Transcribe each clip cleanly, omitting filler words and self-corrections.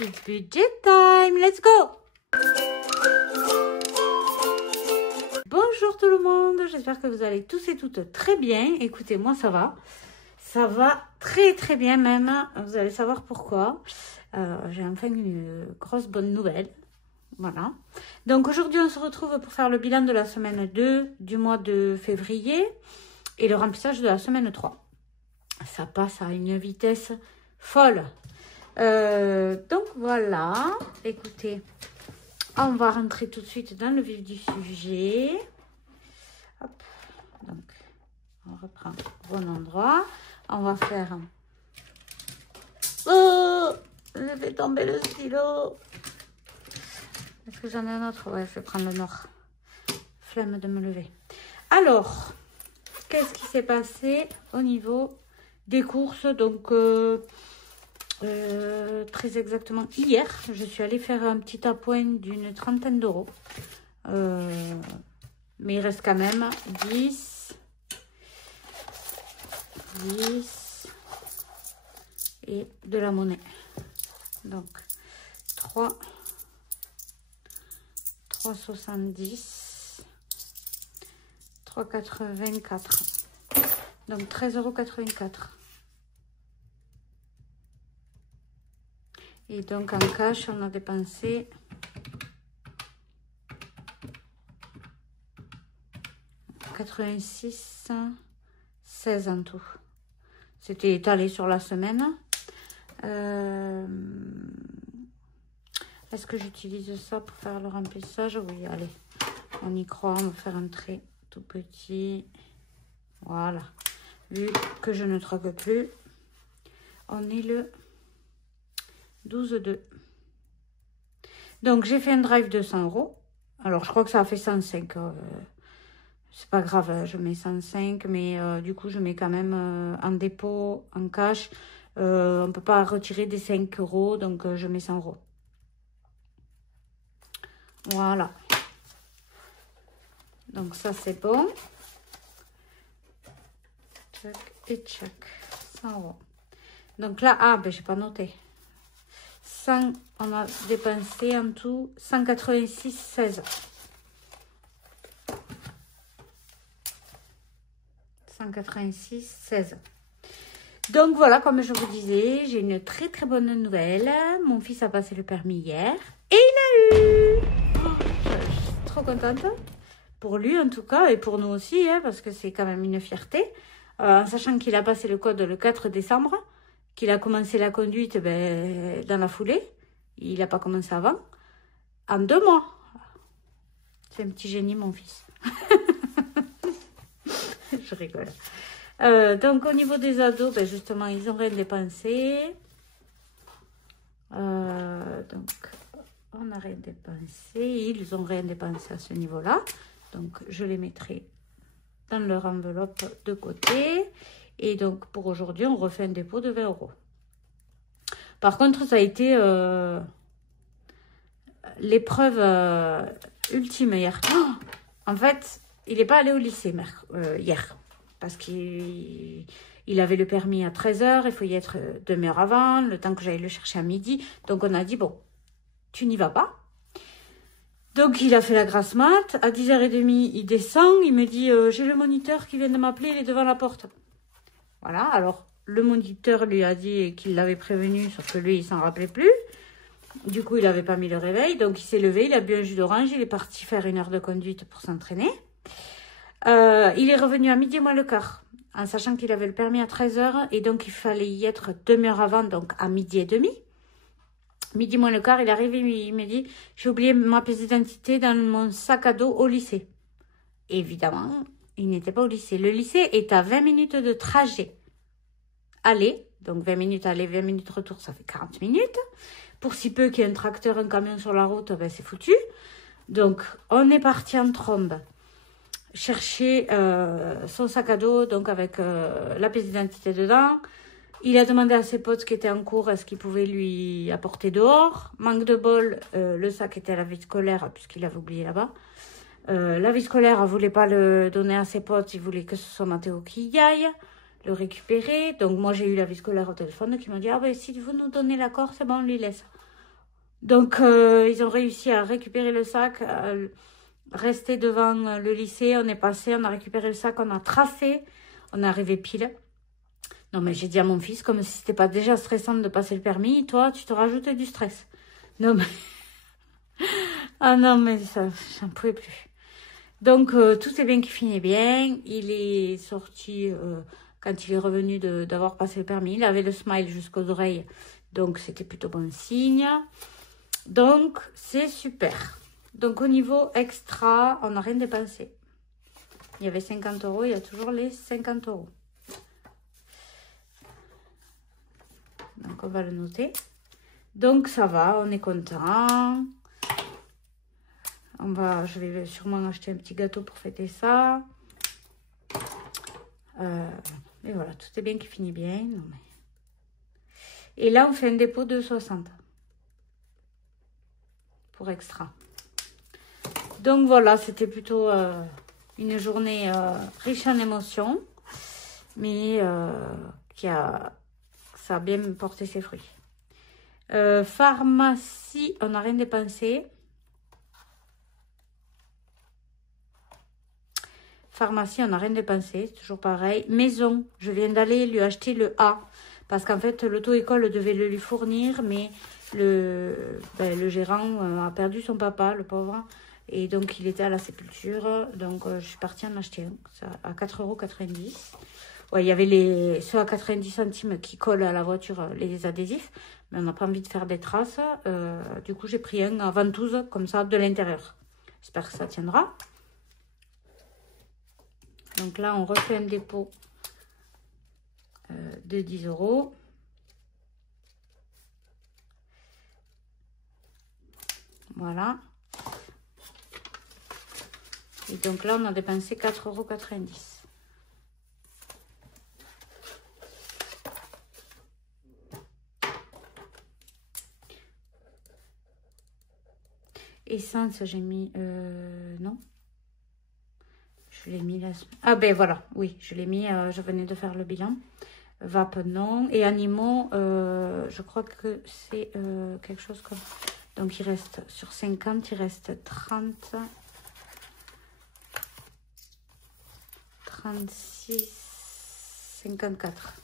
It's budget time, let's go! Bonjour tout le monde, j'espère que vous allez tous et toutes très bien. Écoutez, moi ça va très bien même, vous allez savoir pourquoi. J'ai enfin une grosse bonne nouvelle, voilà. Donc aujourd'hui on se retrouve pour faire le bilan de la semaine 2 du mois de février et le remplissage de la semaine 3. Ça passe à une vitesse folle. Donc voilà, écoutez, on va rentrer tout de suite dans le vif du sujet. Hop, donc on reprend au bon endroit. On va faire... Oh, je vais tomber le stylo. Est-ce que j'en ai un autre? Ouais, je vais prendre le noir. Flemme de me lever. Alors, qu'est-ce qui s'est passé au niveau des courses? Donc... très exactement hier, je suis allée faire un petit appoint d'une trentaine d'euros. Mais il reste quand même 10 et de la monnaie. Donc 3,70, 3,84. Donc 13,84 €. Et donc en cash, on a dépensé 86,16 en tout. C'était étalé sur la semaine. Est-ce que j'utilise ça pour faire le remplissage? Oui, allez, on y croit. On va faire un trait tout petit. Voilà. Vu que je ne troque plus, on est le 12,2. Donc j'ai fait un drive de 100 €. Alors je crois que ça a fait 105. C'est pas grave, je mets 105, mais du coup je mets quand même en dépôt, en cash. On ne peut pas retirer des 5 €, donc je mets 100 €. Voilà. Donc ça c'est bon. Tchac et tchac. 100 €. Donc là, ah ben j'ai pas noté. On a dépensé en tout 186,16. 186,16. Donc voilà, comme je vous disais, j'ai une très bonne nouvelle. Mon fils a passé le permis hier et il a eu. Oh, je suis trop contente. Pour lui en tout cas et pour nous aussi, hein, parce que c'est quand même une fierté. En sachant qu'il a passé le code le 4 décembre. Qu'il a commencé la conduite dans la foulée. Il n'a pas commencé avant. En 2 mois. C'est un petit génie, mon fils. Je rigole. Donc, au niveau des ados, justement, ils n'ont rien dépensé. Donc, on n'a rien dépensé. Ils n'ont rien dépensé à ce niveau-là. Donc, je les mettrai dans leur enveloppe de côté. Et donc, pour aujourd'hui, on refait un dépôt de 20 €. Par contre, ça a été l'épreuve ultime hier. Oh, en fait, il n'est pas allé au lycée hier. Parce qu'il avait le permis à 13 h. Il faut y être 2 heures avant, le temps que j'aille le chercher à midi. Donc, on a dit, bon, tu n'y vas pas. Donc, il a fait la grasse mat. À 10h30, il descend. Il me dit, j'ai le moniteur qui vient de m'appeler, il est devant la porte. Voilà, alors le moniteur lui a dit qu'il l'avait prévenu, sauf que lui, il s'en rappelait plus. Du coup, il n'avait pas mis le réveil, donc il s'est levé, il a bu un jus d'orange, il est parti faire 1 heure de conduite pour s'entraîner. Il est revenu à midi moins le quart, en sachant qu'il avait le permis à 13 h, et donc il fallait y être 2 heures avant, donc à midi et demi. Midi moins le quart, il arrive, il me dit, j'ai oublié ma pièce d'identité dans mon sac à dos au lycée. Évidemment, il n'était pas au lycée. Le lycée est à 20 minutes de trajet. Aller, donc 20 minutes aller, 20 minutes retour, ça fait 40 minutes. Pour si peu qu'il y ait un tracteur, un camion sur la route, c'est foutu. Donc, on est parti en trombe chercher son sac à dos, donc avec la pièce d'identité dedans. Il a demandé à ses potes qui étaient en cours, est-ce qu'ils pouvaient lui apporter dehors. Manque de bol, le sac était à la vie scolaire, puisqu'il avait oublié là-bas. La vie scolaire ne voulait pas le donner à ses potes, il voulait que ce soit Mathéo qui y aille. le récupérer. Donc moi j'ai eu la vie scolaire au téléphone qui m'a dit ah ben si vous nous donnez l'accord c'est bon on lui laisse. Donc, ils ont réussi à récupérer le sac, rester devant le lycée. On est passé, on a récupéré le sac, on a tracé. On est arrivé pile. Non, mais j'ai dit à mon fils, comme si c'était pas déjà stressant de passer le permis, toi, tu te rajoutes du stress. Non, mais... ah non, mais ça, j'en pouvais plus. Donc, tout est bien qui finit bien. Il est sorti, quand il est revenu d'avoir passé le permis. Il avait le smile jusqu'aux oreilles. Donc, c'était plutôt bon signe. Donc, c'est super. Donc, au niveau extra, on n'a rien dépensé. Il y avait 50 €, il y a toujours les 50 €. Donc, on va le noter. Donc, ça va, on est content. Je vais sûrement acheter un petit gâteau pour fêter ça. Et voilà, tout est bien qui finit bien. Non, mais... Et là, on fait un dépôt de 60 pour extra. Donc voilà, c'était plutôt une journée riche en émotions, mais ça a bien porté ses fruits. Pharmacie, on n'a rien dépensé. Pharmacie, on n'a rien dépensé, c'est toujours pareil. Maison, je viens d'aller lui acheter le A, parce qu'en fait, l'auto-école devait le lui fournir, mais le gérant a perdu son papa, le pauvre, et donc il était à la sépulture. Donc je suis partie en acheter un, ça, à 4,90 €. Ouais, il y avait ceux à 90 centimes qui collent à la voiture, les adhésifs, mais on n'a pas envie de faire des traces. Du coup, j'ai pris un à ventouse, comme ça, de l'intérieur. J'espère que ça tiendra. Donc là, on refait un dépôt de 10 €. Voilà. Et donc là, on a dépensé 4,90 €. Essence, j'ai mis... non. Je l'ai mis là. Ah ben voilà, oui, je l'ai mis, je venais de faire le bilan. Vape, non. Et animaux, je crois que c'est quelque chose comme... Donc, il reste sur 50, il reste 30... 36, 54.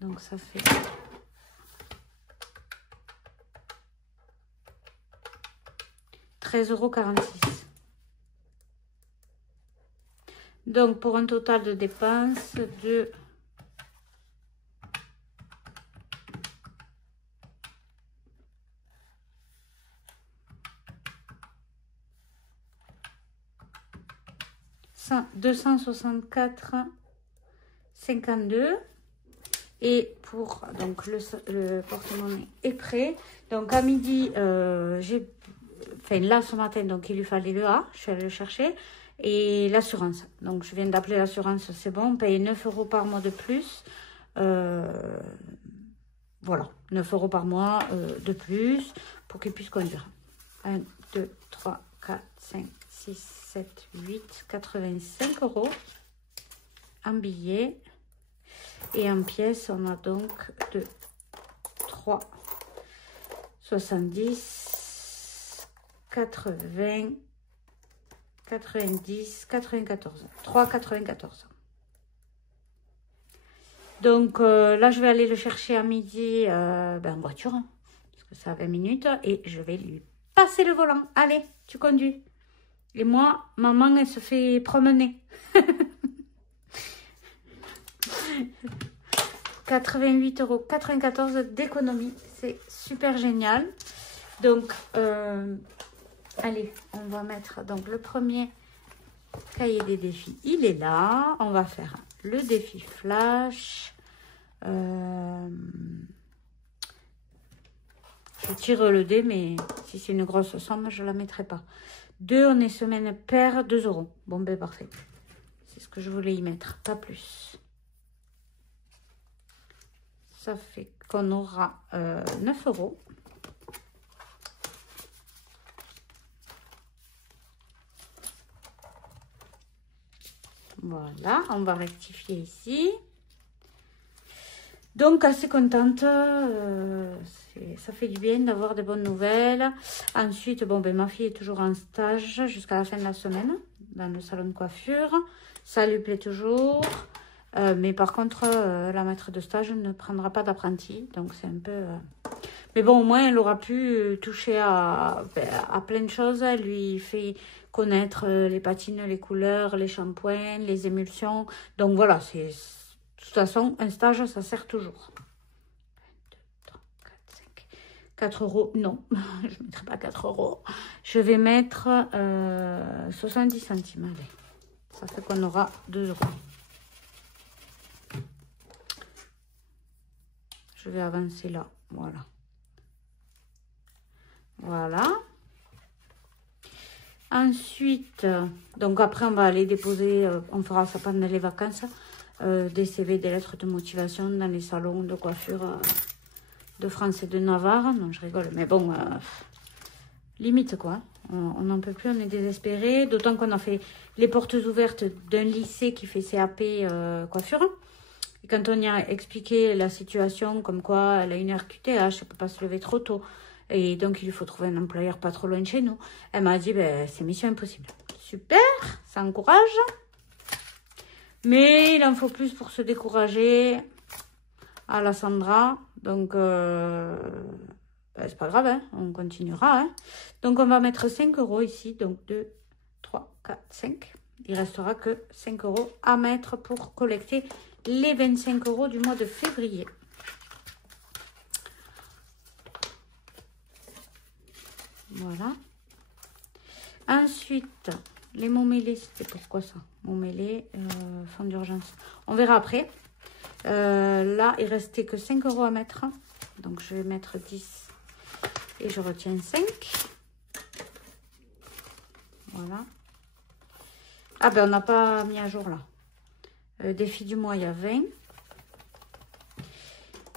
Donc, ça fait... €13,46. Donc, pour un total de dépenses de... « 264,52 €. Et pour... Donc, le porte-monnaie est prêt. Donc, à midi, j'ai... Enfin, là, ce matin, donc, il lui fallait le A. Je suis allée le chercher. Et l'assurance. Donc, je viens d'appeler l'assurance. C'est bon. On paye 9 € par mois de plus. Voilà. 9 € par mois de plus pour qu'il puisse conduire. 1, 2, 3, 4, 5, 6, 7, 8, 85 € en billets. Et en pièces, on a donc 2, 3, 70, 80, 90, 94. 3,94. Donc là, je vais aller le chercher à midi en voiture, hein, parce que ça a 20 minutes. Et je vais lui passer le volant. Allez, tu conduis. Et moi, maman, elle se fait promener. 88,94 € d'économie. C'est super génial. Donc, allez, on va mettre donc le premier cahier des défis. Il est là. On va faire le défi flash. Je tire le dé, mais si c'est une grosse somme, je ne la mettrai pas. 2, on est semaine paire, 2 €. Bon, ben parfait. C'est ce que je voulais y mettre, pas plus. Ça fait qu'on aura 9 €. Voilà, on va rectifier ici. Donc, assez contente. Ça fait du bien d'avoir des bonnes nouvelles. Ensuite, bon, ben, ma fille est toujours en stage jusqu'à la fin de la semaine dans le salon de coiffure. Ça lui plaît toujours. Mais par contre, la maître de stage ne prendra pas d'apprenti. Donc, c'est un peu... Mais bon, au moins, elle aura pu toucher à plein de choses. Elle lui fait connaître les patines, les couleurs, les shampoings, les émulsions. Donc, voilà, c'est... De toute façon, un stage, ça sert toujours. 4 euros, non, je ne mettrai pas 4 euros. Je vais mettre 70 centimes. Allez, ça fait qu'on aura 2 euros. Je vais avancer là, voilà. Voilà. Ensuite, donc après, on va aller déposer, on fera ça pendant les vacances, des CV, des lettres de motivation dans les salons de coiffure de France et de Navarre. Non, je rigole, mais bon, limite quoi. On n'en peut plus, on est désespérés. D'autant qu'on a fait les portes ouvertes d'un lycée qui fait CAP coiffure. Et quand on y a expliqué la situation, comme quoi elle a une RQTH, elle ne peut pas se lever trop tôt. Et donc, il lui faut trouver un employeur pas trop loin de chez nous. Elle m'a dit, ben, c'est mission impossible. Super, ça encourage. Mais il en faut plus pour se décourager à la Sandra. Donc, ben, c'est pas grave, hein, on continuera. Hein. Donc, on va mettre 5 euros ici. Donc, 2, 3, 4, 5. Il restera que 5 euros à mettre pour collecter les 25 euros du mois de février. Voilà. Ensuite, les mots mêlés, c'était pourquoi ça? Mots mêlés, fonds d'urgence. On verra après. Là, il restait que 5 euros à mettre. Donc, je vais mettre 10 et je retiens 5. Voilà. Ah ben, on n'a pas mis à jour là. Défi du mois, il y a 20.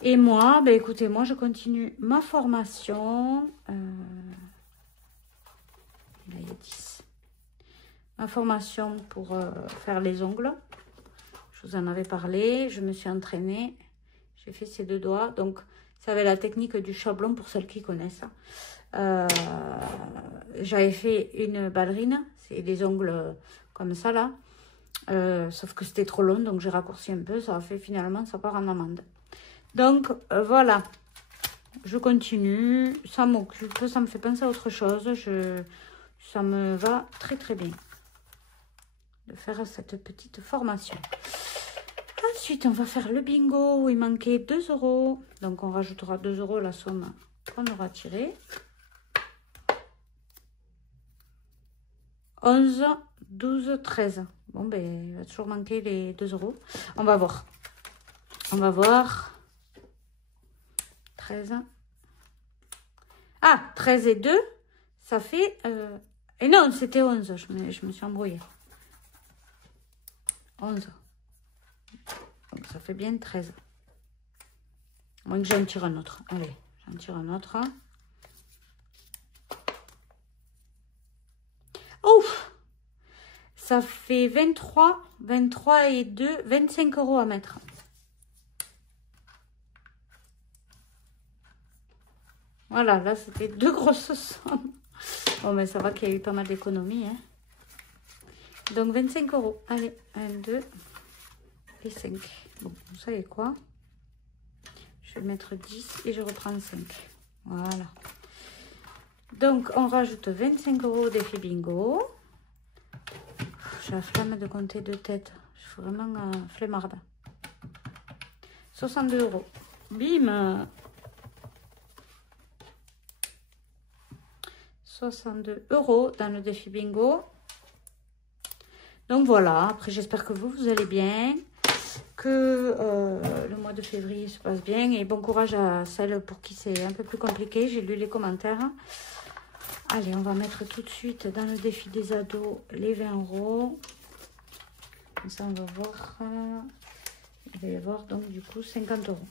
Et moi, ben écoutez, moi, je continue ma formation. Là, il y a 10. Ma formation pour faire les ongles. Je vous en avais parlé. Je me suis entraînée. J'ai fait ces 2 doigts. Donc, ça avait la technique du chablon pour celles qui connaissent. J'avais fait une ballerine. C'est des ongles comme ça, là. Sauf que c'était trop long. Donc, j'ai raccourci un peu. Ça a fait finalement, ça part en amande. Donc, voilà. Je continue. Ça m'occupe. Ça me fait penser à autre chose. Ça me va très très bien de faire cette petite formation. Ensuite, on va faire le bingo où il manquait 2 euros. Donc, on rajoutera 2 euros à la somme qu'on aura tirée. 11, 12, 13. Bon, ben, il va toujours manquer les 2 euros. On va voir. On va voir. 13. Ah, 13 et 2, ça fait... Et non, c'était 11. Je me suis embrouillée. 11. Donc, ça fait bien 13. À moins que j'en tire un autre. Allez, j'en tire un autre. Ouf! Ça fait 23. 23 et 2, 25 euros à mettre. Voilà, là, c'était 2 grosses sommes. Bon, mais ça va qu'il y a eu pas mal d'économies. Hein. Donc, 25 euros. Allez, 1, 2 et 5. Bon, vous savez quoi? Je vais mettre 10 et je reprends 5. Voilà. Donc, on rajoute 25 euros au défi bingo. J'ai la flemme de compter de tête. Je suis vraiment flemmarde. 62 euros. Bim! 62 euros dans le défi bingo. Donc voilà, après j'espère que vous allez bien, que le mois de février se passe bien et bon courage à celles pour qui c'est un peu plus compliqué. J'ai lu les commentaires. Allez, on va mettre tout de suite dans le défi des ados les 20 euros. Comme ça, on va voir. Il va y avoir donc du coup 50 euros.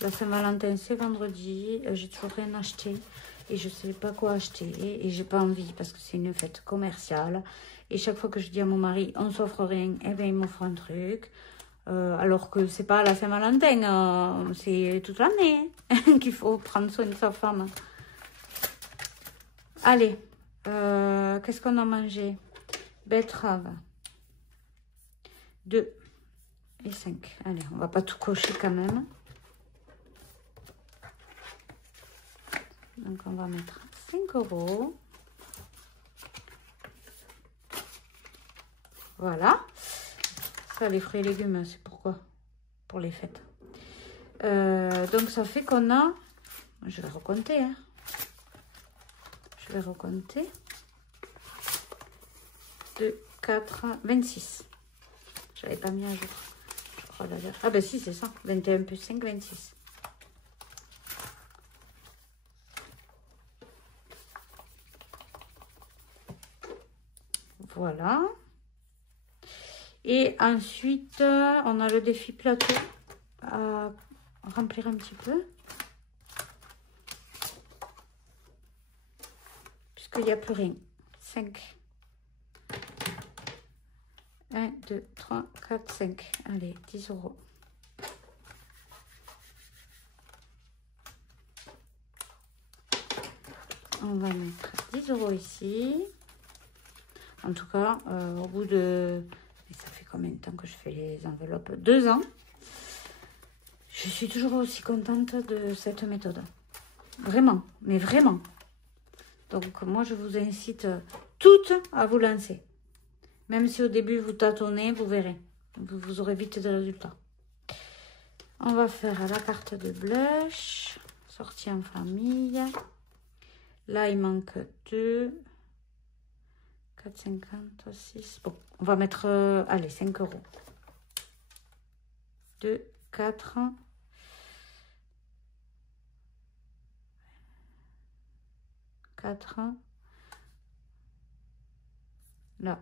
La Saint-Valentin, c'est vendredi. J'ai toujours rien acheté. et je sais pas quoi acheter et j'ai pas envie parce que c'est une fête commerciale. Et chaque fois que je dis à mon mari, on s'offre rien, eh bien il m'offre un truc. Alors que c'est pas la Saint-Valentin, c'est toute l'année qu'il faut prendre soin de sa femme. Allez, qu'est-ce qu'on a mangé? Betterave. 2 et 5. Allez, on va pas tout cocher quand même. Donc, on va mettre 5 €. Voilà. Ça, les fruits et légumes, c'est pourquoi? Pour les fêtes. Donc, ça fait qu'on a... Je vais recompter, hein. Je vais recompter. 2, 4, 26. Je n'avais pas mis à jour. Je crois d'ailleurs. Ah ben si, c'est ça. 21 plus 5, 26. Voilà. Et ensuite, on a le défi plateau à remplir un petit peu. Puisqu'il n'y a plus rien. 5. 1, 2, 3, 4, 5. Allez, 10 €. On va mettre 10 € ici. En tout cas, au bout de... Et ça fait combien de temps que je fais les enveloppes? 2 ans. Je suis toujours aussi contente de cette méthode. Vraiment, mais vraiment. Donc, moi, je vous incite toutes à vous lancer. Même si au début, vous tâtonnez, vous verrez. Vous aurez vite des résultats. On va faire la carte de blush. Sortie en famille. Là, il manque 2. 4,50, 6. Bon, on va mettre, allez, 5 €. 2, 4. 4. Là.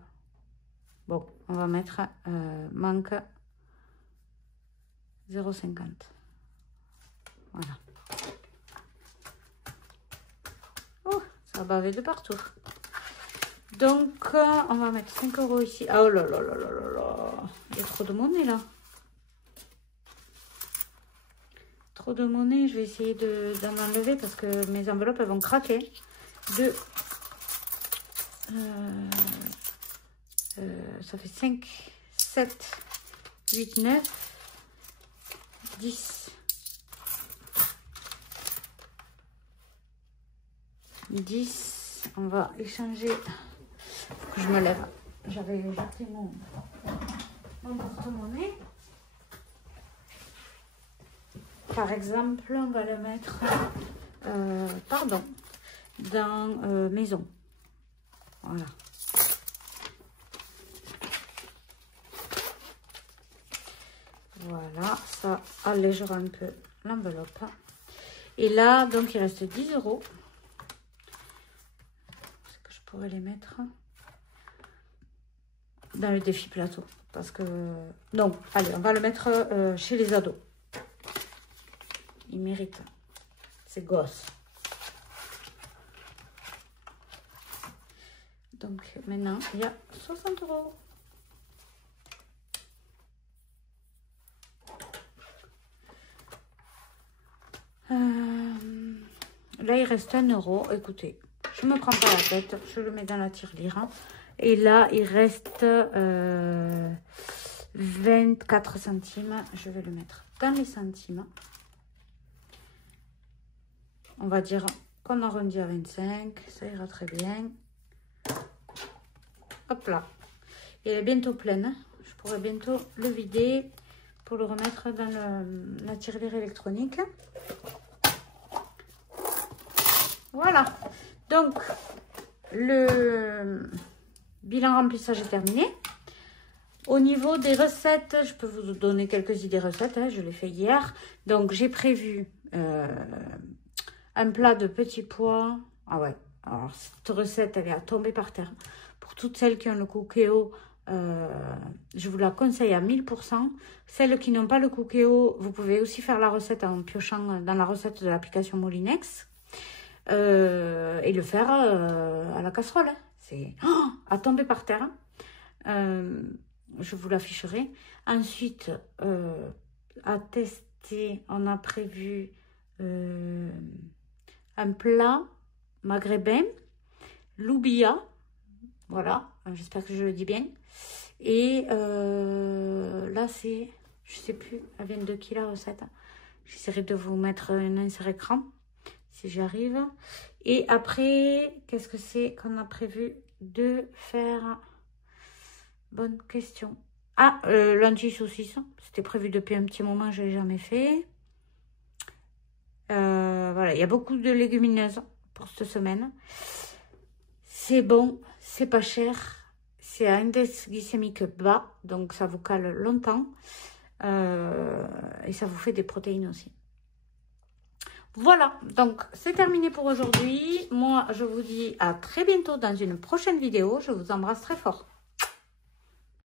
Bon, on va mettre manque 0,50. Voilà. Oh, ça va baver de partout. Donc, on va mettre 5 € ici. Oh là là là là là là. Il y a trop de monnaie là. Trop de monnaie. Je vais essayer d'en enlever parce que mes enveloppes elles vont craquer. 2. Ça fait 5, 7, 8, 9, 10. 10. On va échanger. Faut que je me lève. J'avais jeté mon porte-monnaie. Par exemple, on va le mettre dans maison. Voilà. Voilà, ça allégera un peu l'enveloppe. Et là, donc, il reste 10 €. Est-ce que je pourrais les mettre dans le défi plateau? Parce que... Non, allez, on va le mettre chez les ados. Ils méritent. C'est gosse. Donc, maintenant, il y a 60 €. Là, il reste 1 €. Écoutez, je ne me prends pas la tête. Je le mets dans la tirelire. Et là, il reste 24 centimes. Je vais le mettre dans les centimes. On va dire qu'on arrondit à 25. Ça ira très bien. Hop là. Il est bientôt plein. Je pourrais bientôt le vider pour le remettre dans la tirelire électronique. Voilà. Donc, le bilan remplissage est terminé. Au niveau des recettes, je peux vous donner quelques idées recettes. Hein, je l'ai fait hier. Donc, j'ai prévu un plat de petits pois. Ah ouais. Alors, cette recette, elle est à tomber par terre. Pour toutes celles qui ont le Cookéo, je vous la conseille à 1000%. Celles qui n'ont pas le Cookéo, vous pouvez aussi faire la recette en piochant dans la recette de l'application Molinex. et le faire à la casserole. Hein. C'est à tomber par terre. Je vous l'afficherai. Ensuite, à tester, on a prévu un plat maghrébin, loubia. Voilà, j'espère que je le dis bien. Et là, c'est, je sais plus, elle vient de qui la recette. J'essaierai de vous mettre un insert écran, si j'y arrive. Et après, qu'est-ce que c'est qu'on a prévu de faire? Bonne question. Ah, lentilles saucisson. C'était prévu depuis un petit moment, je ne l'ai jamais fait. Voilà, il y a beaucoup de légumineuses pour cette semaine. C'est bon, c'est pas cher. C'est à index glycémique bas, donc ça vous cale longtemps. Et ça vous fait des protéines aussi. Voilà, donc c'est terminé pour aujourd'hui. Moi, je vous dis à très bientôt dans une prochaine vidéo. Je vous embrasse très fort.